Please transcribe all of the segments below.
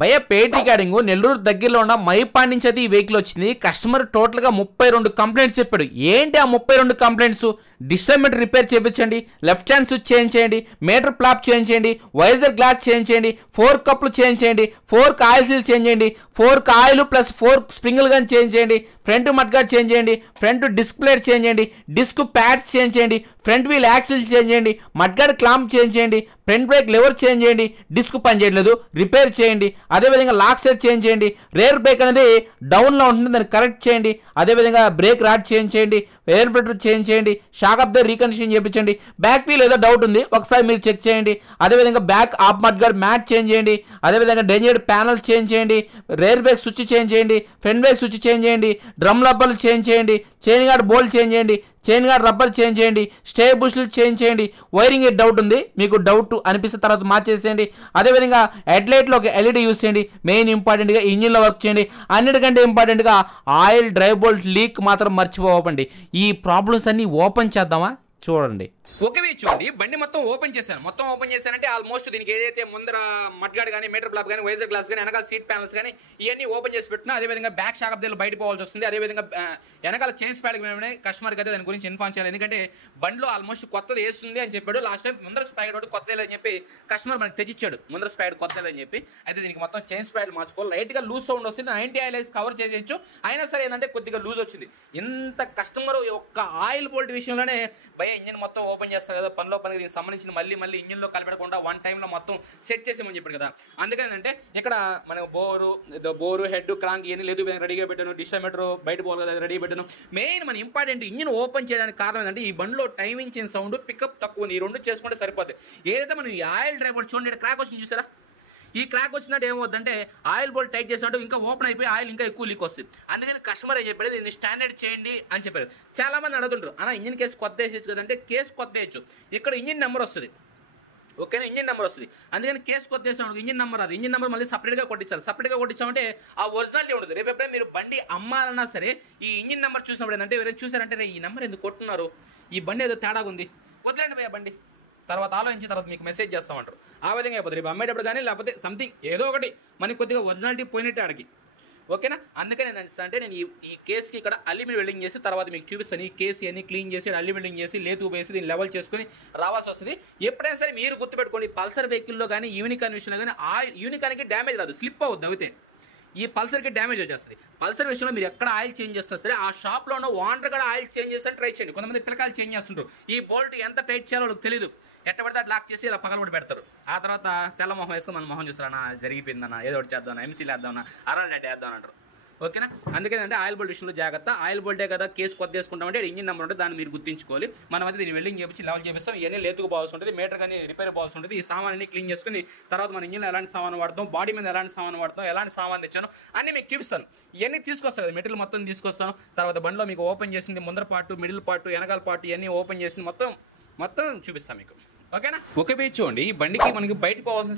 భయ పేట్ రికార్డింగ్ నెల్లూరు దగ్గరలో ఉన్న మైపాడ్ నుంచి అయితే ఈ వెహికల్ వచ్చింది. కస్టమర్ టోటల్గా 32 కంప్లైంట్స్ చెప్పాడు. ఏంటి ఆ 32 కంప్లైంట్స్? డిస్టర్బెంట్ రిపేర్ చేయించండి, లెఫ్ట్ హ్యాండ్ స్విచ్ చేంజ్ చేయండి, మీటర్ ఫ్లాప్ చేంజ్ చేయండి, వైజర్ గ్లాస్ చేంజ్ చేయండి, 4 కప్లు చేంజ్ చేయండి, 4 ఆయిల్ సీల్ చేంజ్ చేయండి, 4 ఆయిల్ ప్లస్ 4 స్ప్రింగుల్ గన్ చేంజ్ చేయండి, ఫ్రంట్ మడ్గార్డ్ చేంజ్ చేయండి, ఫ్రంట్ డిస్క్ ప్లేట్ చేంజ్ చేయండి, డిస్క్ ప్యాడ్స్ చేంజ్ చేయండి, ఫ్రంట్ వీల్ యాక్సిల్ చేంజ్ చేయండి, మడ్గార్డ్ క్లాంప్ చేంజ్ చేయండి, ఫ్రంట్ బ్రేక్ లెవర్ చేంజ్ చేయండి, డిస్క్ పని చేయట్లేదు రిపేర్ చేయండి, అదేవిధంగా లాక్ సెట్ చేంజ్ చేయండి, రేర్ బ్రేక్ అనేది డౌన్లో ఉంటుంది దాన్ని కరెక్ట్ చేయండి, అదేవిధంగా బ్రేక్ రాడ్ చేంజ్ చేయండి, ఎయిర్ ఫిల్టర్ చేంజ్ చేయండి, షాక్ అప్ ద రీకన్స్ట్రక్షన్ చేయించండి, బ్యాక్ వీల్ ఏదో డౌట్ ఉంది ఒకసారి మీరు చెక్ చేయండి, అదేవిధంగా బ్యాక్ ఆప్ మడ్గార్డ్ మ్యాట్ చేంజ్ చేయండి, అదేవిధంగా డేంజర్ ప్యానల్ చేంజ్ చేయండి, రేర్ బ్రేక్ స్విచ్ చేంజ్ చేయండి, ఫ్రంట్ బ్రేక్ స్విచ్ చేంజ్ చేయండి, డ్రమ్ రబ్బర్లు చేంజ్ చేయండి, చైన్ గార్డ్ బోల్ట్ చేంజ్ చేయండి, చైన్ గార్డ్ రబ్బర్ చేంజ్ చేయండి, స్టే బుష్లు చేంజ్ చేయండి, వైరింగ్ డౌట్ ఉంది మీకు డౌట్ అనిపిస్తే తర్వాత మార్చేసేయండి, అదేవిధంగా హెడ్లైట్లో ఒక ఎల్ఈడి యూస్ చేయండి, మెయిన్ ఇంపార్టెంట్గా ఇంజిన్లో వర్క్ చేయండి, అన్నిటికంటే ఇంపార్టెంట్గా ఆయిల్ డ్రైవ్ బోల్ట్ లీక్ మాత్రం మర్చిపోకండి. ఈ ప్రాబ్లమ్స్ అన్ని ఓపెన్ చేద్దామా చూడండి. ఒకే చూడండి బండి మొత్తం ఓపెన్ చేశానంటే ఆల్మోస్ట్ దీనికి ఏదైతే ముందర మడ్గార్డ్ కానీ మీటర్ ఫ్లాప్ కానీ వైజర్ గ్లాస్ కానీ వెనకాల సీట్ ప్యానల్స్ కానీ ఇవన్నీ ఓపెన్ చేసి పెట్టినా, అదేవిధంగా బ్యాక్ షాక్ అప్ బయట పోవాల్సి వస్తుంది, అదేవిధంగా వెనకాల చైన్స్ ప్యాడ్ కస్టమర్కి అయితే దాని గురించి ఇన్ఫార్మ్ చేయాలి. ఎందుకంటే బండిలో ఆల్మోస్ట్ కొత్తది వేస్తుంది అని చెప్పాడు. లాస్ట్ టైం ముందర స్పైడ్ ఒకటి కొత్త అని చెప్పి కస్టమర్ మనకి తెచ్చిచ్చాడు, ముందర స్పైడ్ కొత్తది అని చెప్పి. అయితే దీనికి మొత్తం చైన్స్ ప్యాడ్ మార్చుకోవాలి, లైట్గా లూజ్ సౌండ్ వస్తుంది, 90 ఆయిల్ కవర్ చేసేయచ్చు, అయినా సరే ఏంటంటే కొద్దిగా లూజ్ వచ్చింది. ఇంత కస్టమర్ ఒక్క ఆయిల్ బోల్ట్ విషయంలోనే భయ ఇంజిన్ మొత్తం ఓపెన్ చేస్తారు కదా, పనిలో పనికి దీనికి సంబంధించిన మళ్ళీ ఇంజిన్లో కలిపెట్టకుండా వన్ టైంలో మొత్తం సెట్ చేసేమని చెప్పాడు కదా. అందుకని అంటే ఇక్కడ మనకు బోరు హెడ్ క్రాంక్ ఇవన్నీ లేదు రెడీగా పెట్టాను, డిస్టర్బెంటర్ బయట పోవాలి కదా రెడీ పెట్టాను. మెయిన్ మన ఇంపార్టెంట్ ఇంజిన్ ఓపెన్ చేయడానికి కారణం ఏంటంటే ఈ బండిలో టైమింగ్ చేసిన సౌండ్ పికప్ తక్కువ ఉంది. ఈ రెండు చేసుకుంటే సరిపోతుంది. ఏదైతే మనం ఈ ఆయిల్ డ్రైవర్ చూడండి క్రాక్ వచ్చింది చూసారా, ఈ క్రాక్ వచ్చినట్టు ఏమవుతుందంటే ఆయిల్ బోల్ట్ టైట్ చేసినట్టు ఇంకా ఓపెన్ అయిపోయి ఆయిల్ ఇంకా ఎక్కువ లీక్ వస్తుంది. అందుకని కస్టమర్ ఏం చెప్పాడు, దీన్ని స్టాండర్డ్ చేయండి అని చెప్పారు. చాలా మంది అడుగుతుంటారు అన్న ఇంజిన్ కేసు కొత్త వేసేచ్చు కదంటే, కేసు కొత్త వేయచ్చు, ఇక్కడ ఇంజిన్ నెంబర్ వస్తుంది, ఓకేనా, ఇంజిన్ నెంబర్ వస్తుంది. అందుకని కేసు కొత్త వేసాడు ఇంజిన్ నెంబర్ రాదు, ఇంజిన్ నెంబర్ మళ్ళీ సపరేట్గా కొట్టించాలి. సపరేట్గా కొట్టించామంటే ఆ ఒరిజినాలిటీ ఉండదు. రేపు ఎప్పుడైనా మీరు బండి అమ్మాలన్నా సరే ఈ ఇంజిన్ నెంబర్ చూసినప్పుడు ఏంటంటే ఎవరైనా చూసారంటే ఈ నెంబర్ ఎందుకు కొట్టున్నారు, ఈ బండి ఏదో తేడాగా ఉంది, వదిలేండి భయ్యా బండి, తర్వాత ఆలోచించిన తర్వాత మీకు మెసేజ్ చేస్తామంటారు. ఆ విధంగా అయిపోతుంది. రేపు అమ్మేటప్పుడు కానీ లేకపోతే సంథింగ్ ఏదో ఒకటి మనకి కొద్దిగా ఒరిజినాలిటీ పోయినట్టే ఆడికి, ఓకేనా. అందుకని నేను అనిపిస్తాను అంటే నేను ఈ కేసుకి ఇక్కడ అల్యూమినియం వెల్డింగ్ చేసి తర్వాత మీకు చూపిస్తాను. ఈ కేసు అన్ని క్లీన్ చేసి అల్యూమినియం వెల్డింగ్ చేసి లేతు వేసి దీన్ని లెవెల్ చేసుకుని రావాల్సి వస్తుంది. ఎప్పుడైనా సరే మీరు గుర్తుపెట్టుకోండి, పల్సర్ వెహికల్లో కానీ యూనికాన్ విషయంలో కానీ ఆ యూనికాన్కి డ్యామేజ్ రాదు, స్లిప్ అవుద్ది అవుతే ఈ పల్సర్కి డ్యామేజ్ వచ్చేస్తుంది. పల్సర్ విషయంలో మీరు ఎక్కడ ఆయిల్ చేంజ్ చేస్తున్నా సరే ఆ షాప్లో ఉన్న ఓనర్ కూడా ఆయిల్ చేంజ్ చేస్తే ట్రై చేయండి. కొంతమంది పిల్లకాయలు చేంజ్ చేస్తుంటారు, ఈ బోల్ట్ ఎంత టైట్ చేయాలో వాళ్ళకి తెలియదు, ఎట్ట పడితే అట్లా లాక్ చేసి ఇలా పగలబడి పెడతారు. ఆ తర్వాత తెల్ల మొహం వేసుకొని మన మొహం చూస్తారన్నా జరిగిపోయిందన్నా, ఏదో ఒకటి చేద్దామన్నా, ఎంసీలు వేద్దామన్నా, అరాల్ డెడ్ వేద్దాం అంటారు, ఓకేనా. అందుకని అంటే ఆయిల్ బోల్ట్ విషయంలో జాగ్రత్త. ఆయిల్ బోల్టే కదా కేసు కొత్త వేసుకుంటామంటే ఇంజిన్ నెంబర్ ఉంటుంది, దాన్ని మీరు గుర్తుంచుకోవాలి. మనం అయితే దీన్ని వెల్డింగ్ చేపించి లెవెల్ చేపిస్తాం. ఇవన్నీ లేతుకు పోవాల్సి ఉంటుంది, మీటర్ కానీ రిపేర్ పోవాల్సి ఉంటుంది. ఈ సామాన్ని క్లీన్ చేసుకుని తర్వాత మన ఇంజిన్లో ఎలాంటి సామాన్ వాడతాం, బాడీ మీద ఎలాంటి సామాన్ వాడతాం, ఎలాంటి సామాన్ తెచ్చాను అన్నీ మీకు చూపిస్తాను. ఇవన్నీ తీసుకొస్తాను కదా, మెటీరియల్ మొత్తం తీసుకొస్తాను. తర్వాత బండిలో మీకు ఓపెన్ చేసింది ముందర పార్ట్, మిడిల్ పార్ట్, వెనకాల పార్ట్ ఇవన్నీ ఓపెన్ చేసింది మొత్తం చూపిస్తాను మీకు, ఓకేనా. ఒకే పేజ్ చూడండి, ఈ బండికి మనకి బయట పోవాల్సిన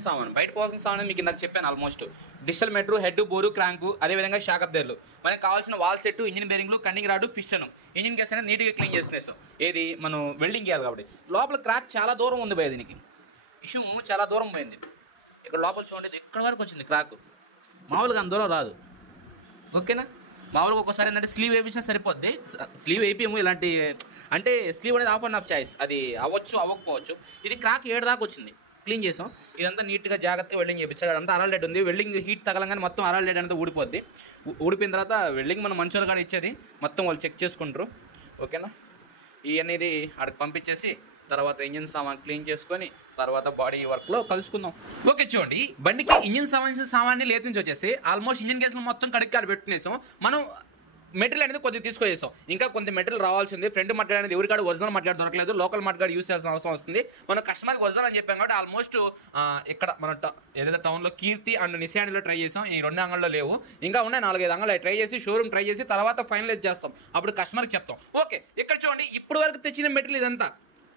సామాన్ మీకు నాకు చెప్పాను. Almost digital meter, head, bore, క్రాంకు, అదేవిధంగా షాక్ అబ్జర్వర్లు, మనకి కావాల్సిన వాల్ సెట్, ఇంజిన్ బేరింగ్లు, కన్నింగ్ రాడు, పిస్టన్, ఇంజిన్ కేసు అనేది నీట్గా క్లీన్ చేసినేస్తాం. ఏది మనం వెల్డింగ్ చేయాలి కాబట్టి. లోపల క్రాక్ చాలా దూరం ఉంది భయ, దీనికి ఇష్యూ చాలా దూరం పోయింది. ఇక్కడ లోపల చూడండి ఇక్కడ వరకు వచ్చింది క్రాక్, మామూలుగా అంత దూరం రాదు, ఓకేనా. మామూలుగా ఒక్కోసారి ఏంటంటే స్లీవ్ వేయించినా సరిపోద్ది, స్లీవ్ వేయిపోయాము ఇలాంటి అంటే స్లీవ్ అనేది ఆఫ్ అండ్ ఆఫ్ చాయిస్, అది అవ్వచ్చు అవ్వకపోవచ్చు. ఇది క్రాక్ 7 దాకా వచ్చింది, క్లీన్ చేసాం. ఇదంతా నీట్గా జాగ్రత్తగా వెల్డింగ్ చేయించాడు. అదంతా అరాల్ డెడ్ ఉంది, వెల్డింగ్ హీట్ తగలంగానే మొత్తం అరాల్ డెడ్ అనేది ఊడిపోద్ది. ఊడిపోయిన తర్వాత వెల్డింగ్ మనం మంచోళ్ళు కానీ ఇచ్చేది మొత్తం వాళ్ళు చెక్ చేసుకుంటారు, ఓకేనా. ఇవన్నీ అక్కడికి పంపించేసి తర్వాత ఇంజిన్ సామాన్ క్లీన్ చేసుకొని తర్వాత బాడీ వర్క్లో కలుసుకుందాం. ఓకే చూడండి, బండికి ఇంజిన్ సంబంధించిన సామాన్ని లేత నుంచి వచ్చేసి ఆల్మోస్ట్ ఇంజిన్ కేసులు మొత్తం కడిక్కాడు పెట్టుకునేసాం. మనం మెటీరియల్ అనేది కొద్దిగా తీసుకొచ్చేసాం, ఇంకా కొంత మెటీరియల్ రావాల్సింది. ఫ్రంట్ మడ్గార్డ్ అనేది ఎవరికాడు ఒరిజినల్ మడ్గార్డ్ దొరకలేదు, లోకల్ మడ్గార్డ్ యూస్ చేయాల్సిన అవసరం వస్తుంది. మనం కస్టమర్కి ఒరిజినల్ అని చెప్పాం కాబట్టి ఆల్మోస్ట్ ఇక్కడ మన ఏదైతే టౌన్లో కీర్తి అండ్ నిశాండ్లో ట్రై చేసాం. ఈ 2 అంగళ్ళు లేవు, ఇంకా ఉన్నాయి 4-5 అంగళ్ళు ట్రై చేసి షోరూమ్ ట్రై చేసి తర్వాత ఫైనలైజ్ చేస్తాం, అప్పుడు కస్టమర్కి చెప్తాం. ఓకే ఇక్కడ చూడండి, ఇప్పుడు వరకు తెచ్చిన మెటీరియల్ ఇదంతా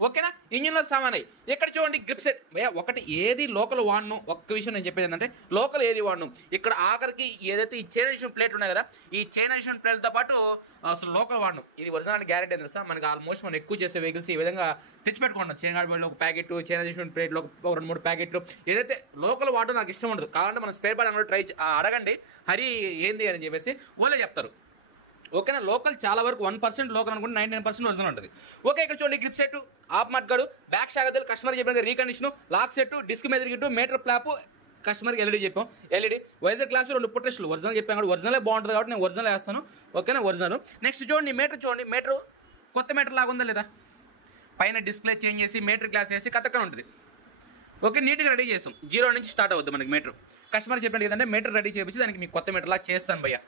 ఓకేనా. ఇంజిన్లో సామాన్ ఇక్కడ చూడండి గ్రిప్ సెట్ ఒకటి ఏది లోకల్ వాడను. ఒక్క విషయం నేను చెప్పేది ఏంటంటే లోకల్ ఏది వాడను. ఇక్కడ ఆఖరికి ఏదైతే ఈ చైనైజేషన్ ప్లేట్ ఉన్నాయి కదా, ఈ చైనైజేషన్ ప్లేట్తో పాటు అసలు లోకల్ వాడను. ఇది ఒరిజినల్ గ్యారెంటీ ఏంటి తెలుసా, మనకి ఆల్మోస్ట్ మనం ఎక్కువ చేసే వెహికల్స్ ఈ విధంగా తెచ్చిపెట్టుకున్నాం. చైనా ఒక ప్యాకెట్, చైనైజేషన్ ప్లేట్లో ఒక 2-3 ప్యాకెట్లు. ఏదైతే లోకల్ వాడో నాకు ఇష్టం ఉండదు. కావాలంటే మనం స్పేర్ పార్ట్ అంగడి అడగండి, హరి ఏంది అని చెప్పేసి వాళ్ళే చెప్తారు. ఓకేనా. లోకల్ చాలా వరకు 1% లోకల్ అనుకుంటే 99% ఒరిజినల్ ఉంటుంది. ఓకే, ఇక్కడ చూడండి గ్రిప్ సెట్, ఆప్ మడ్గాడు, బ్యాక్ షాగదలు, కస్టమర్ చెప్పిన recondition, lock set, disc measure, meter flap, కస్టమర్కి ఎల్ఈడి చెప్పాం. ఎల్ఈడి వైజర్ గ్లాసు, 2 పుట్టెస్లు ఒరిజినల్ చెప్పాను కాబట్టి ఒరిజినలే బాగుంటుంది కాబట్టి నేను ఒరిజినల్ వేస్తాను. ఓకేనా, ఒరిజినల్. నెక్స్ట్ చూడండి మీటర్, చూడండి మీటర్ కొత్త మీటర్ లాగా ఉందా లేదా, పైన డిస్ప్లే చేంజ్ చేసి మీటర్ గ్లాస్ వేసి కథక్కన ఉంటుంది. ఓకే, నీట్గా రెడీ చేస్తాం. 0 నుంచి స్టార్ట్ అవుద్ది మనకి మీటర్. కస్టమర్ చెప్పినట్టు ఏంటంటే మీటర్ రెడీ చేయించి దానికి మీకు కొత్త మీటర్లా చేస్తాను భయ్య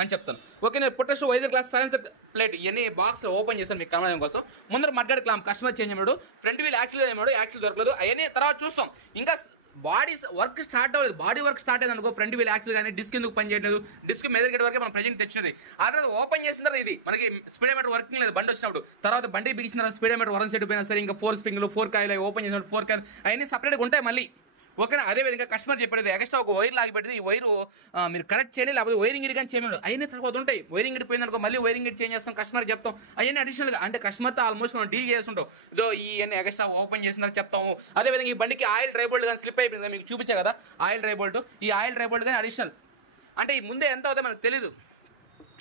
అని చెప్తాను. ఓకే, నేను పుట్టెస్ట్ వైజర్ గ్లాస్, సైలెన్సర్ ప్లేట్ ఇవన్నీ బాక్స్లో ఓపెన్ చేస్తాను మీకు కనడం కోసం. ముందర మడ్గాడి క్లాంప్, కస్టమర్ చేంజ్ అయ్యాడు, ఫ్రంట్ వీల్ యాక్సిల్ అయ్యాడు, యాక్సిల్ దొరకలేదు, అవన్నీ తర్వాత చూస్తాం. ఇంకా బాడీ వర్క్ స్టార్ట్ అవ్వలేదు. బాడీ వర్క్ స్టార్ట్ అయింది అనుకో, ఫ్రంట్ వీల్ యాక్సిల్ కానీ డిస్క్ ఎందుకు పని చేయలేదు, డిస్క్ మెజర్ గేట్ వరకే మనం ప్రజెంట్ తెచ్చినది. ఆ తర్వాత ఓపెన్ చేసిన తర్వాత ఇది మనకి స్పీడోమీటర్ వర్కింగ్ లేదు బండి వచ్చినప్పుడు. తర్వాత బండి బిగిసిన తర్వాత స్పీడోమీటర్ వరం సెట్ పోయినా సరే, ఇంకా 4 స్ప్రింగ్లు, 4 కాయలు ఓపెన్ చేసినప్పుడు 4 కాయలు అవన్నీ సపరేట్గా ఉంటాయి మళ్ళీ. ఓకేనా. అదేవిధంగా కస్టమర్ చెప్పేది ఎక్స్ట్రా ఒక వైర్ లాగి పెట్టేది, ఈ వైరు మీరు కరెక్ట్ చేయాలి, లేకపోతే వైరింగ్ ఇడి కానీ చేయలేదు. అవన్నీ తర్వాత ఉంటాయి. వైరింగ్ ఇడి పోయిందనుకో మళ్ళీ వైరింగ్ ఇడి చేంజ్ చేస్తాం, కస్టమర్ చెప్తాం. అవన్నీ అడిషనల్గా అంటే కస్టమర్తో ఆల్మోస్ట్ మనం డీల్ చేస్తుంటాం. ఇదో ఇవన్నీ ఎక్స్ట్రా ఓపెన్ చేసినారు చెప్తాము. అదేవిధంగా ఈ బండికి ఆయిల్ డ్రై బోల్ట్ కానీ స్లిప్ అయిపోయింది, మీకు చూపించా కదా ఆయిల్ డ్రై బోల్ట్. ఈ ఆయిల్ డ్రై బోల్ట్ కానీ అడిషనల్ అంటే ఈ ముందే ఎంత అవుతుందో మనకు తెలీదు.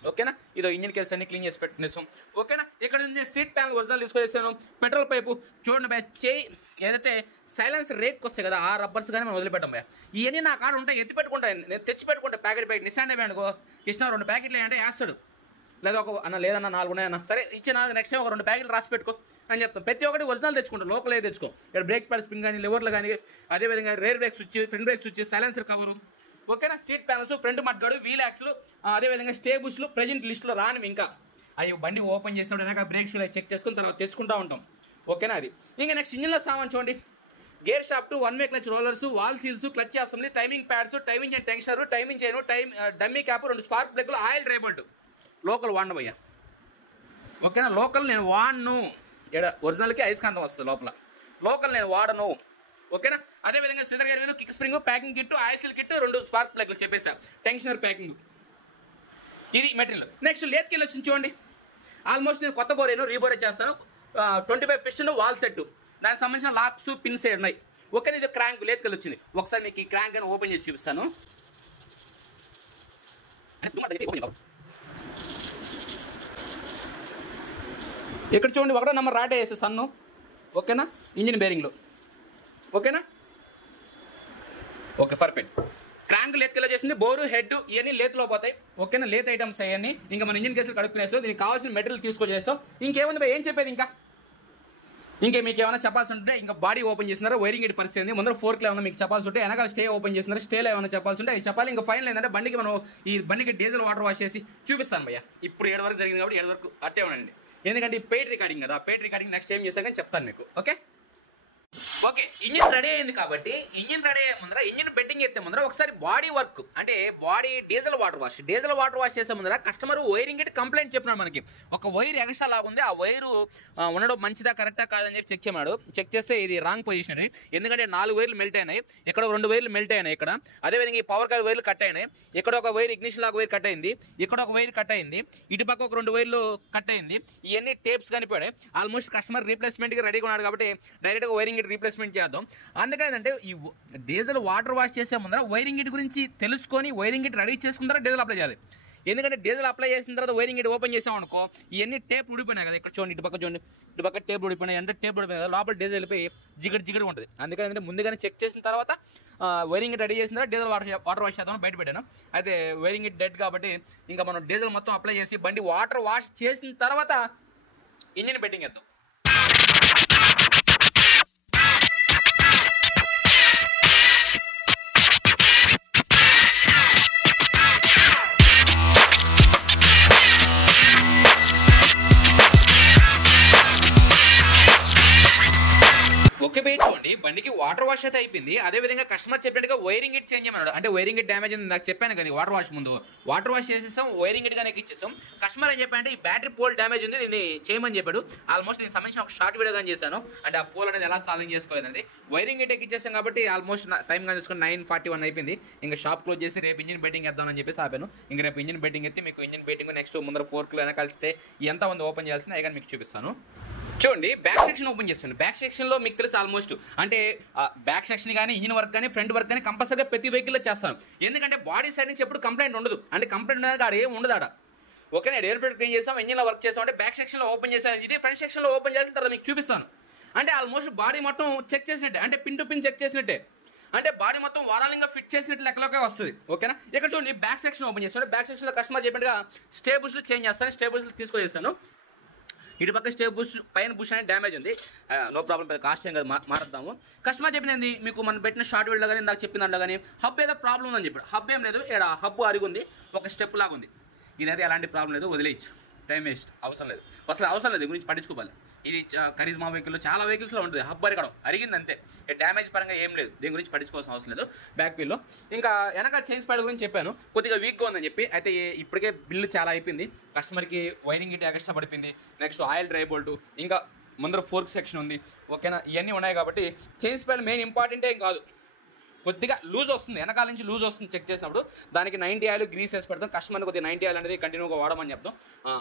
ఓకేనా. ఇదో ఇంజిన్ కేసు అన్ని క్లీన్ చేసి పెట్టినేసాం. ఓకేనా. ఇక్కడ నుంచి సీట్ ప్యానల్ ఒరిజినల్ తీసుకొచ్చేసాను. పెట్రోల్ పైపు చూడండి భయ, చేయి ఏదైతే సైలెన్స్ రేక్ వస్తాయి కదా ఆ రబ్బర్స్ కానీ మనం వదిలిపెట్టాం భయ. ఇవన్నీ నా కాడ ఉంటాయి, ఎత్తి పెట్టుకుంటాను నేను, తెచ్చి పెట్టుకుంటా ప్యాకెట్ నిశాండ్ అనుకో, కృష్ణ 2 ప్యాకెట్లు అంటే వేస్తాడు, లేదా ఒక అన్న లేదన్న 4 ఉన్నాయన్న, సరే ఇచ్చిన నెక్స్ట్ టైం ఒక 2 ప్యాకెట్లు రాసి పెట్టుకో అని చెప్తాం. ప్రతి ఒక్కటి ఒరిజినల్ తెచ్చుకుంటాం, లోకల్ అయితే తెచ్చుకో. ఇక్కడ బ్రేక్ ప్యాడ్ స్ప్రింగ్ కానీ, లివర్లు కానీ, అదేవిధంగా rare break switch, front brake switch, silencer cover. ఓకేనా. సీట్ ప్యానల్స్, ఫ్రంట్ మడ్గాడు, వీల్ యాక్స్లు, అదేవిధంగా స్టే బుష్లు ప్రజెంట్ లిస్టులో రాని ఇంకా అవి బండి ఓపెన్ చేసినప్పుడు వెనక బ్రేక్ షూలు చెక్ చేసుకుని తర్వాత తెచ్చుకుంటూ ఉంటాం. ఓకేనా. అది ఇంకా నెక్స్ట్ ఇంజిన్లో సామాన్ చూడండి, gear shaft, 1 way clutch rollers, valve seals, clutch assembly, timing pads, timing and tensioner, timing chain, dummy cap, 2 spark ప్లగ్లు, ఆయిల్ డ్రై బోల్ట్. లోకల్ వాడిన భయ్య. ఓకేనా. లోకల్ నేను వాడను, ఇక్కడ ఒరిజినల్కి అయస్కాంతం వస్తుంది లోపల, లోకల్ నేను వాడను. ఓకేనా. అదేవిధంగా సిదర్ gear wheel, kick spring, packing kit, oil kit, 2 spark ప్లగ్లు చెప్పేసా, టెన్షనర్ ప్యాకింగ్. ఇది మెటీరియల్. నెక్స్ట్ లేత్కెళ్ళి వచ్చింది చూడండి, ఆల్మోస్ట్ నేను కొత్త బోరేను రీబోరే చేస్తాను. 25 పిస్టన్ వాల్ సెట్, దానికి సంబంధించిన లాక్స్ పిన్స్ ఉన్నాయి. ఓకే, ఇది క్రాంక్ లేత్కెళ్ళి వచ్చింది. ఒకసారి మీకు ఈ క్రాంక్ అని ఓపెన్ చేసి చూపిస్తాను. ఇక్కడ చూడండి 1వ నెంబర్ రాడ్ వేసే సన్ను. ఓకేనా. ఇంజిన్ బేరింగ్లు. ఓకేనా. Okay, perfect. క్రాంక్ లేత్కెలా చేసింది, బోరు, హెడ్ ఇవన్నీ లేత్లో పోతాయి. ఓకేనా. లేత్ ఐటమ్స్ అవన్నీ ఇంకా మన ఇంజిన్ కేసులు కడుక్కునేస్తాం. దీనికి కావాల్సిన మెటీరియల్ తీసుకొచ్చేస్తాం. ఇంకేముంది ఏం చెప్పేది, ఇంకా మీకు ఏమైనా చెప్పాల్సి ఉంటే ఇంకా బాడీ ఓపెన్ చేసినారా, వైరింగ్ ఇటు పరిస్థితి ఉంది, ముందర 4 ఏమైనా మీకు చెప్పాల్సి ఉంటే, వెనకాల స్టే ఓపెన్ చేసినారా, స్టేలో ఏమైనా చెప్పాల్సి ఉంటే అవి చెప్పాలి. ఇంకా ఫైనల్ ఏంటంటే బండికి మనం ఈ బండికి డీజిల్ వాటర్ వాష్ చేసి చూపిస్తాను భయ్య. ఇప్పుడు 7 వరకు జరిగింది కాబట్టి 7 వరకు అట్టే ఉండండి, ఎందుకంటే ఈ పెయిడ్ రికార్డింగ్ కదా, పెయిడ్ రికార్డింగ్ నెక్స్ట్ ఏం చేస్తా కానీ చెప్తాను మీకు. ఓకే, ఇంజిన్ రెడీ అయింది కాబట్టి ఇంజిన్ రెడీ అయ్యే ముందర, ఇంజిన్ బెట్టింగ్ ఎత్తే ముందర ఒకసారి బాడీ వర్క్ అంటే బాడీ డీజిల్ వాటర్ వాష్ చేసే ముందర కస్టమర్ వైరింగ్ ఇటు కంప్లైంట్ చెప్పినాడు. మనకి ఒక వైర్ ఎక్స్ట్రా లాగుంది, ఆ వైరు ఉండడం మంచిదా కరెక్టా కాదని చెప్పి చెక్ చేయమాడు. చెక్ చేస్తే ఇది రాంగ్ పొజిషన్, ఎందుకంటే 4 వైర్లు మెల్ట్ అయినాయి, ఇక్కడ 2 వైర్లు మెల్ట్ అయినాయి, ఇక్కడ అదేవిధంగా ఈ పవర్ కార్ వైర్లు కట్ అయినాయి, ఇక్కడ ఒక వైర్ ఇగ్నిషన్ లాగా వైర్ కట్ అయింది, ఇక్కడ ఒక వైర్ కట్ అయింది, ఇటు పక్క ఒక 2 వైర్లు కట్ అయింది. ఇవన్నీ టేప్స్ కనిపోయాయి. ఆల్మోస్ట్ కస్టమర్ రీప్లేస్మెంట్కి రెడీగా ఉన్నాడు కాబట్టి డైరెక్ట్గా వైరింగ్ ఇటు రీప్లేస్మెంట్ చేద్దాం. అందుకని ఈ డీజిల్ వాటర్ వాష్ చేసే ముందర వైరింగ్ ఇట్ గురించి తెలుసుకొని వైరింగ్ ఇట్ రెడీ చేసుకున్న డీజిల్ అప్లై చేయాలి. ఎందుకంటే డీజిల్ అప్లై చేసిన తర్వాత వైరింగ్ ఇట్ ఓపెన్ చేసాం అనుకో, ఇవన్నీ టేప్ ఉడిపోయినాయి కదా, ఇక్కడ చూడండి, ఇటు పక్క చూడండి, ఇటు పక్క టేప్ ఉడిపోయినాయి, అంటే టేప్ ఉడిపోయినాయి కదా, లోపల డీజిల్ వెళ్ళిపోయి జిగడు ఉంటుంది. అందుకని ముందుగానే చెక్ చేసిన తర్వాత వైరింగ్ ఇట్ రెడీ చేసిన తర్వాత డీజిల్ వాటర్ వాష్ చేద్దామని బయట పెట్టాను. అయితే వైరింగ్ ఇట్ డెడ్ కాబట్టి ఇంకా మనం డీజిల్ మొత్తం అప్లై చేసి బండి వాటర్ వాష్ చేసిన తర్వాత ఇంజిన్ బెట్టింగ్ వేద్దాం. ఓకే భయ్, చూడండి బండికి వాటర్ వాష్ అయితే అయిపోయింది. అదేవిధంగా కస్టమర్ చెప్పినట్టుగా వైరింగ్ ఇట్ చేంజ్ చేయమన్నాడు. అంటే వైరింగ్ ఇట్ డ్యామేజ్ ఉంది నాకు చెప్పాను కానీ వాటర్ వాష్ ముందు వాటర్ వాష్ చేసేసాం, వైరింగ్ ఇట్ గానే ఇచ్చేసాం. కస్టమర్ ఏం చెప్పారంటే ఈ బ్యాటరీ పోల్ డ్యామేజ్ ఉంది, దీన్ని చేయమని చెప్పాడు. ఆల్మోస్ట్ దీనికి సంబంధించిన ఒక షార్ట్ వీడియో కానీ చేశాను. అంటే ఆ పోల్ అనేది ఎలా సాల్వింగ్ చేసుకోలేదండి. వైరింగ్ ఇట్ ఇచ్చేసాం కాబట్టి ఆల్మోస్ట్ టైం కానీ చూసుకుని 9:41 అయిపోయింది. ఇంకా షాప్ క్లోజ్ చేసి రేపు ఇంజిన్ బెట్టింగ్ వేద్దామని చెప్పేసి ఆపాను. ఇంకా రేపు ఇంజిన్ బెట్టింగ్ ఎత్తి మీకు ఇంజిన్ బెట్టింగ్ నెక్స్ట్ ముందర ఫోర్క్లో అయినా కలిస్తే ఎంత ఉంది ఓపెన్ చేయాల్సింది అవి కానీ మీకు చూపిస్తాను. చూడండి బ్యాక్ సెక్షన్ ఓపెన్ చేస్తాను. బ్యాక్ సెక్షన్లో మీకు తెలుసు ఆల్మోస్ట్ అంటే బ్యాక్ సెక్షన్ కానీ ఇంజిన్ వర్క్ కానీ ఫ్రంట్ వర్క్ కానీ కంపల్సరీగా ప్రతి వెహికల్లో చేస్తాను. ఎందుకంటే బాడీ సైడ్ నుంచి ఎప్పుడు కంప్లైంట్ ఉండదు. అంటే కంప్లైంట్ అనేది ఆడ ఏం ఉండదు ఆడ. ఓకే నేను ఎయిర్ ఫిల్టర్ క్లీన్ చేస్తాం, ఇంజిన్లో వర్క్ చేస్తాం. అంటే బ్యాక్ సెక్షన్లో ఓపెన్ చేస్తాను. ఇది ఫ్రంట్ సెక్షన్లో ఓపెన్ చేసిన తర్వాత మీకు చూపిస్తాను. అంటే ఆల్మోస్ట్ బాడీ మొత్తం చెక్ చేసినట్టే, అంటే పిన్ టు పిన్ చెక్ చేసినట్టే, అంటే బాడీ మొత్తం వారాలింగా ఫిట్ చేసినట్టు లెక్కలోకే వస్తుంది. ఓకేనా. ఇక్కడ చూడండి బ్యాక్ సెక్షన్ ఓపెన్ చేస్తాను. బ్యాక్ సెక్షన్లో కస్టమర్ చెప్పినట్టుగా స్టేబుల్స్ చేంజ్ చేస్తాను. స్టేబుల్స్ తీసుకొచ్చేస్తాను. ఇటు పక్క స్టే బుష్ పైన బుష్ అనేది డ్యామేజ్ ఉంది. నో ప్రాబ్లం, పెద్ద కాస్ట్ ఏం కాదు, మారుద్దాము. కస్టమర్ చెప్పింది మీకు మనం పెట్టిన షార్ట్ వీడియోలో కానీ ఇందాక చెప్పిన దాంట్లో కానీ హబ్ ఏదో ప్రాబ్లం ఉందని చెప్పాడు. హబ్ ఏం లేదు, ఇక్కడ హబ్ అరిగుంది, ఒక స్టెప్ లాగా ఉంది. ఇదైతే ఎలాంటి ప్రాబ్లం లేదు, వదిలేయచ్చు, టైం వేస్ట్, అవసరం లేదు, అసలు అవసరం లేదు, గురించి పట్టించుకోవాలి. ఇది కరిజ్మా వెహికల్లో చాలా వెహికల్స్లో ఉంటుంది హబ్ అరగడం, అరిగింది అంతే, డ్యామేజ్ పరంగా ఏం లేదు, దీని గురించి పట్టించుకోవాల్సిన అవసరం లేదు. బ్యాక్ వీల్లో ఇంకా వెనక చైన్ స్పైడ్ గురించి చెప్పాను, కొద్దిగా వీక్గా ఉందని చెప్పి. అయితే ఇప్పటికే బిల్లు చాలా అయిపోయింది, కస్టమర్కి వైరింగ్ ఇటు ఎక్స్ట్రా పడిపోయింది, నెక్స్ట్ ఆయిల్ డ్రై బోల్ట్, ఇంకా ముందర ఫోర్క్ సెక్షన్ ఉంది. ఓకేనా, ఇవన్నీ ఉన్నాయి కాబట్టి చైన్ స్పైడ్ మెయిన్ ఇంపార్టెంటే ఏం కాదు. కొద్దిగా లూజ్ వస్తుంది, వెనకాల నుంచి లూజ్ వస్తుంది చెక్ చేసినప్పుడు, దానికి 90 ఆయిల్ గ్రీస్ వేసి పెడతాం. కస్టమర్ని కొద్దిగా 90 ఆయిల్ అనేది కంటిన్యూగా వాడమని చెప్తాం.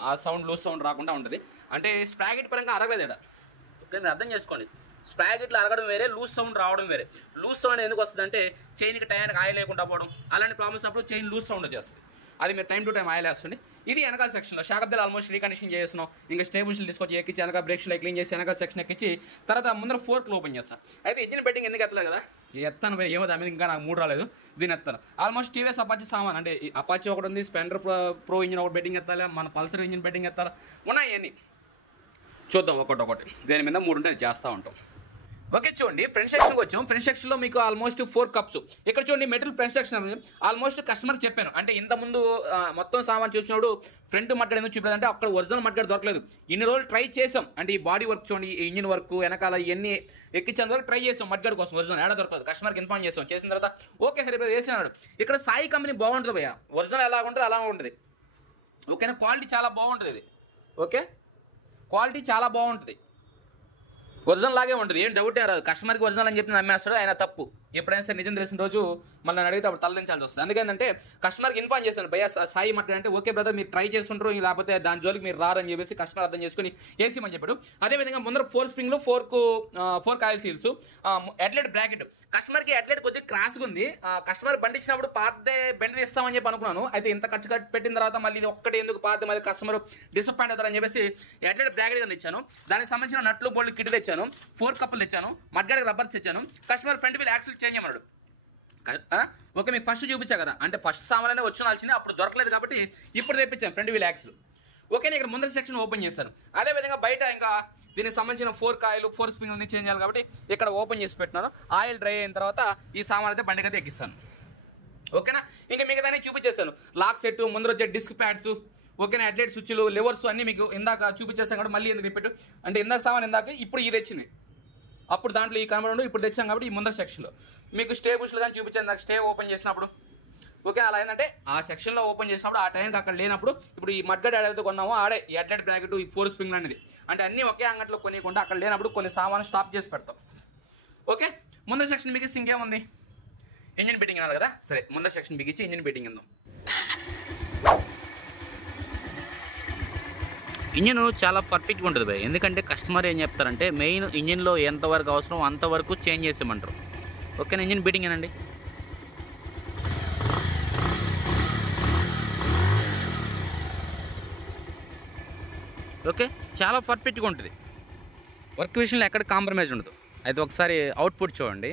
ఆ సౌండ్ లూజ్ సౌండ్ రాకుండా ఉంటుంది. అంటే స్ప్రాకెట్ పరంగా అరగలేదు ఇక్కడ. ఓకే మీరు అర్థం చేసుకోండి, స్ప్రాకెట్లు అరగడం వేరే, లూజ్ సౌండ్ రావడం వేరే. లూజ్ సౌండ్ ఎందుకు వస్తుంది అంటే చైన్కి టైంకి ఆయిల్ లేకుండా పోవడం, అలాంటి ప్రాబ్లమ్స్ అప్పుడు చైన్ లూజ్ సౌండ్ వచ్చేస్తుంది. అది మీరు టైం టు టైం ఆయిల్ వేస్తుంది. ఇది వెనకాల సెక్షన్లో షాకబ్దాలు ఆల్మోస్ట్ రీకండిషన్ చేస్తున్నాం. ఇంకా స్టేబుల్స్ తీసుకొచ్చి ఎక్కించి వెనక బ్రేక్స్ క్లీన్ చేసి వెనకాల సెక్షన్ ఎక్కించి తర్వాత ముందర ఫోర్క్లు ఓపెన్ చేస్తాను. అయితే ఇంజిన్ బెట్టింగ్ ఎందుకు ఎత్తలేదు కదా, ఎత్తాను ఏమో దాని మీద ఇంకా నాకు మూడు రాలేదు, దీన్ని ఎత్తాను. ఆల్మోస్ట్ టీవీఎస్ అపాచీ సామాన్, అంటే అపాచీ ఒకటి ఉంది, స్ప్లెండర్ ప్రో ఇంజిన్ ఒకటి బెట్టింగ్ ఎత్తాలి, మన పల్సర్ ఇంజిన్ బెట్టింగ్ ఎత్తాలి, ఉన్నాయి అన్నీ చూద్దాం ఒకటి. దేని మీద 3 ఉంటే చేస్తూ ఉంటాం. ఓకే చూడండి ఫ్రంట్ సెక్షన్కి వచ్చాం. ఫ్రంట్ సెక్షన్లో మీకు ఆల్మోస్ట్ 4 కప్స్. ఇక్కడ చూడండి మెటల్ ఫ్రంట్ సెక్షన్ ఆల్మోస్ట్ కస్టమర్కి చెప్పాను. అంటే ఇంతకుముందు మొత్తం సామాన్ చూసినప్పుడు ఫ్రంట్ మడ్గాడు ఎందుకు చూపలేదు అంటే అక్కడ ఒరిజినల్ మడ్గాడు దొరకలేదు. ఇన్ని రోజులు ట్రై చేసాం, అంటే ఈ బాడీ వర్క్ చూడండి, ఈ ఇంజిన్ వర్క్ వెనకాల ఇవన్నీ ఎక్కించేంత వరకు ట్రై చేసాం మడ్గాడు కోసం, ఒరిజినల్ ఏడా దొరకలేదు. కస్టమర్కి ఇన్ఫార్మ్ చేసాం, చేసిన తర్వాత ఓకే సరే వేసినాడు. ఇక్కడ సాయి కంపెనీ బాగుంటుంది భయ్య, ఒరిజినల్ ఎలా ఉంటుంది అలా ఉంటుంది. ఓకేనా, క్వాలిటీ చాలా బాగుంటుంది ఇది. ఓకే క్వాలిటీ చాలా బాగుంటుంది, ఒరిజినల్ లాగే ఉంటుంది, ఏం డౌట్ రాదు. కస్టమర్కి ఒరిజినల్ అని చెప్పి నమ్మేస్తాడు, ఆయన తప్పు. ఎప్పుడైనా సరే నిజం తెలిసిన రోజు మళ్ళీ అడిగితే అప్పుడు తలదించాల్సి వస్తుంది. అందుకేంటంటే కస్టమర్కి ఇన్ఫార్మ్ చేశాను, భయ్యా సాయి మట్టి అంటే ఓకే బ్రదర్ మీరు ట్రై చేస్తుంటారు, లేకపోతే దాని జోలికి మీరు రారని చెప్పేసి కస్టమర్ అర్థం చేసుకుని ఏసీమని చెప్పాడు. అదేవిధంగా ముందర 4 స్ప్రింగ్లు, 4 ఆయిల్ సీల్స్, అట్లెట్ బ్రాకెట్. కస్టమర్కి అట్లెట్ కొద్దిగా క్రాస్గా ఉంది. కస్టమర్ బండి ఇచ్చినప్పుడు పాతదే బెండ్ ఇస్తామని చెప్పి అనుకున్నాను. అయితే ఇంత ఖర్చు పెట్టిన తర్వాత మళ్ళీ ఇది ఒక్కటి ఎందుకు పాత, మళ్ళీ కస్టమర్ డిసప్పాయింట్ అవుతారని చెప్పేసి అట్లెట్ బ్రాకెట్ గా తెచ్చాను. దానికి సంబంధించిన నట్లు బోల్డ్ కిట్ తెచ్చాను, 4 కప్పులు తెచ్చాను, మడ్గాడికి రబ్బర్ తెచ్చాను. Customer front wheel axle change చేయమన్నాడు. ఓకే మీకు ఫస్ట్ చూపించా కదా, అంటే ఫస్ట్ సామాన్నే వచ్చినాల్సింది, అప్పుడు దొరకలేదు కాబట్టి ఇప్పుడు తెప్పించాను ఫ్రంట్ వీల్ యాక్సిల్. ఓకే ఇక్కడ ముందర సెక్షన్ ఓపెన్ చేశాను. అదేవిధంగా బయట ఇంకా దీనికి సంబంధించిన 4 ఆయిల్ 4 స్ప్రింగ్లు చేంజ్ చేయాలి కాబట్టి ఇక్కడ ఓపెన్ చేసి పెట్టినాను. ఆయిల్ డ్రై అయిన తర్వాత ఈ సామాన్ అయితే బండికి అయితే ఎక్కిస్తాను. ఓకేనా, ఇంకా మిగతానే చూపించేస్తాను. లాక్ సెట్, ముందర వచ్చే డిస్క్ ప్యాడ్స్, ఓకేనా, అడ్లెట్ స్విచ్లు, లివర్స్ అన్నీ మీకు ఇందాక చూపించేస్తాను కాబట్టి మళ్ళీ ఎందుకు రిపీట్. అంటే ఇందాక సామాన్ ఇందాక ఇప్పుడు ఇది తెచ్చింది, అప్పుడు దాంట్లో ఈ కనబడి ఇప్పుడు తెచ్చాం కాబట్టి ఈ ముందర సెక్షన్లో మీకు స్టే బుష్లు కానీ చూపించాను. నాకు స్టే ఓపెన్ చేసినప్పుడు ఓకే అలా ఏంటంటే ఆ సెక్షన్లో ఓపెన్ చేసినప్పుడు ఆ టైంకి అక్కడ లేనప్పుడు ఇప్పుడు ఈ మడ్గడ్ ఏదైతే కొన్నామో ఆడే ఈ అడ్లెట్ బ్రాకెట్, ఈ 4 స్ప్రింగ్ అనేది, అంటే అన్నీ ఒకే అంగట్లో కొనియకుండా అక్కడ లేనప్పుడు కొన్ని సామాను స్టాప్ చేసి పెడతాం. ఓకే ముందర సెక్షన్ బిగిసి ఇంకేముంది, ఇంజిన్ బెట్టింగ్ అన్నారు కదా, సరే ముందర సెక్షన్ బిగించి ఇంజిన్ బెట్టింగ్ ఇందాం. ఇంజిన్ చాలా పర్ఫెక్ట్గా ఉంటుంది భయ్, ఎందుకంటే కస్టమర్ ఏం చెప్తారంటే మెయిన్ ఇంజిన్లో ఎంతవరకు అవసరం అంతవరకు చేంజ్ చేసేయమంటారు. ఓకేనా, ఇంజిన్ బీటింగ్ ఏనండి. ఓకే చాలా పర్ఫెక్ట్గా ఉంటుంది, వర్క్ విషయంలో ఎక్కడ కాంప్రమైజ్ ఉండదు. అయితే ఒకసారి అవుట్పుట్ చూడండి.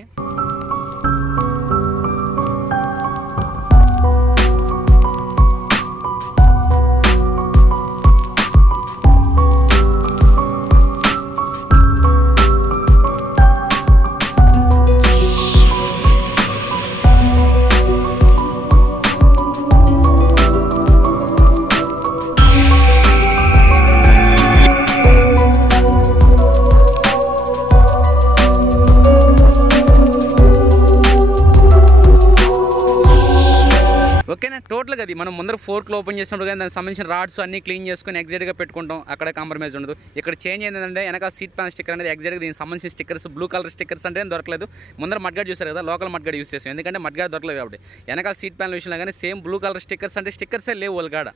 ఓకేనా. టోటల్గా అది మనం ముందర ఫోర్క్లో ఓపెన్ చేసినప్పుడు కానీ దానికి సంబంధించిన రాడ్స్ అన్నీ క్లీన్ చేసుకొని ఎగ్జాక్ట్గా పెట్టుకుంటాం, అక్కడ కాంప్రమైజ్ ఉండదు. ఇక్కడ చేంజ్ ఏంటంటే వెనక సీట్ ప్యానల్ స్టిక్కర్ అనేది ఎగ్జాక్ట్గా దీనికి సంబంధించిన స్టిక్కర్స్ బ్లూ కలర్ స్టిక్కర్స్ అంటే దొరకలేదు. ముందర మడ్గాడ్ చూసారు కదా, లోకల్ మడ్గాడ్ యూస్ చేసాం, ఎందుకంటే మడ్గాడ్ దొరకలేదు కాబట్టి. వెనక సీట్ ప్యానల్ విషయంలో కానీ సేమ్ బ్లూ కలర్ స్టిక్కర్స్ అంటే స్టిక్కర్సే లేవు వాళ్ళకాడ.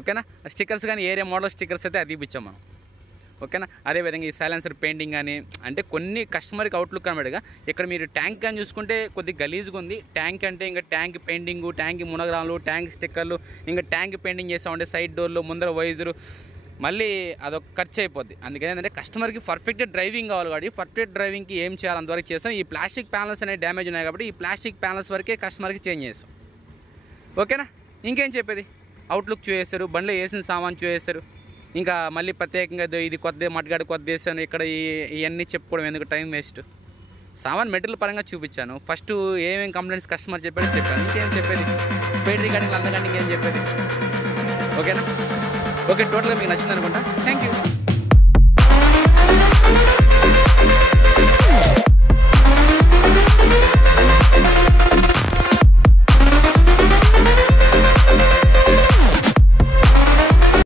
ఓకేనా. స్టిక్కర్స్ కానీ ఏరియా మోడల్ స్టిక్కర్స్ అయితే అది ఇప్పించాం మనం. ఓకేనా. అదేవిధంగా ఈ సైలెన్సర్ పెయింటింగ్ కానీ అంటే కొన్ని కస్టమర్కి అవుట్లుక్ కనబడగా ఇక్కడ మీరు ట్యాంక్ కానీ చూసుకుంటే కొద్దిగా గలీజ్గా ఉంది. ట్యాంక్ అంటే ఇంకా ట్యాంక్ పెయింటింగు, ట్యాంక్ మునగరాలు, ట్యాంక్ స్టిక్కర్లు, ఇంకా ట్యాంక్ పెయింటింగ్ చేసామంటే సైడ్ డోర్లు, ముందర వైజరు, మళ్ళీ అదొక ఖర్చు అయిపోద్ది. అందుకని ఏంటంటే కస్టమర్కి పర్ఫెక్ట్ డ్రైవింగ్ కావాలి కాబట్టి పర్ఫెక్ట్ డ్రైవింగ్కి ఏం చేయాలి అంతవరకు చేసాం. ఈ ప్లాస్టిక్ ప్యానల్స్ అనేవి డ్యామేజ్ ఉన్నాయి కాబట్టి ఈ ప్లాస్టిక్ ప్యానల్స్ వరకే కస్టమర్కి చేంజ్ చేస్తాం. ఓకేనా. ఇంకేం చెప్పేది, అవుట్లుక్ చూసేస్తారు, బండ్లో వేసిన సామాన్ చూసేస్తారు, ఇంకా మళ్ళీ ప్రత్యేకంగా ఇది కొద్ది మడ్గాడు కొద్ది వేసాను ఇక్కడ ఇవన్నీ చెప్పుకోవడం ఎందుకు, టైం వేస్ట్. సామాన్ మెటీరియల్ పరంగా చూపించాను. ఫస్ట్ ఏమేమి కంప్లైంట్స్ కస్టమర్ చెప్పాడు చెప్పాను, ఇంకేం చెప్పేది పెయింట్ రికార్డింగ్ అంతకంటే ఇంకేం చెప్పేది. ఓకేనా. ఓకే, టోటల్గా మీకు నచ్చింది అనుకుంటా. Thank you.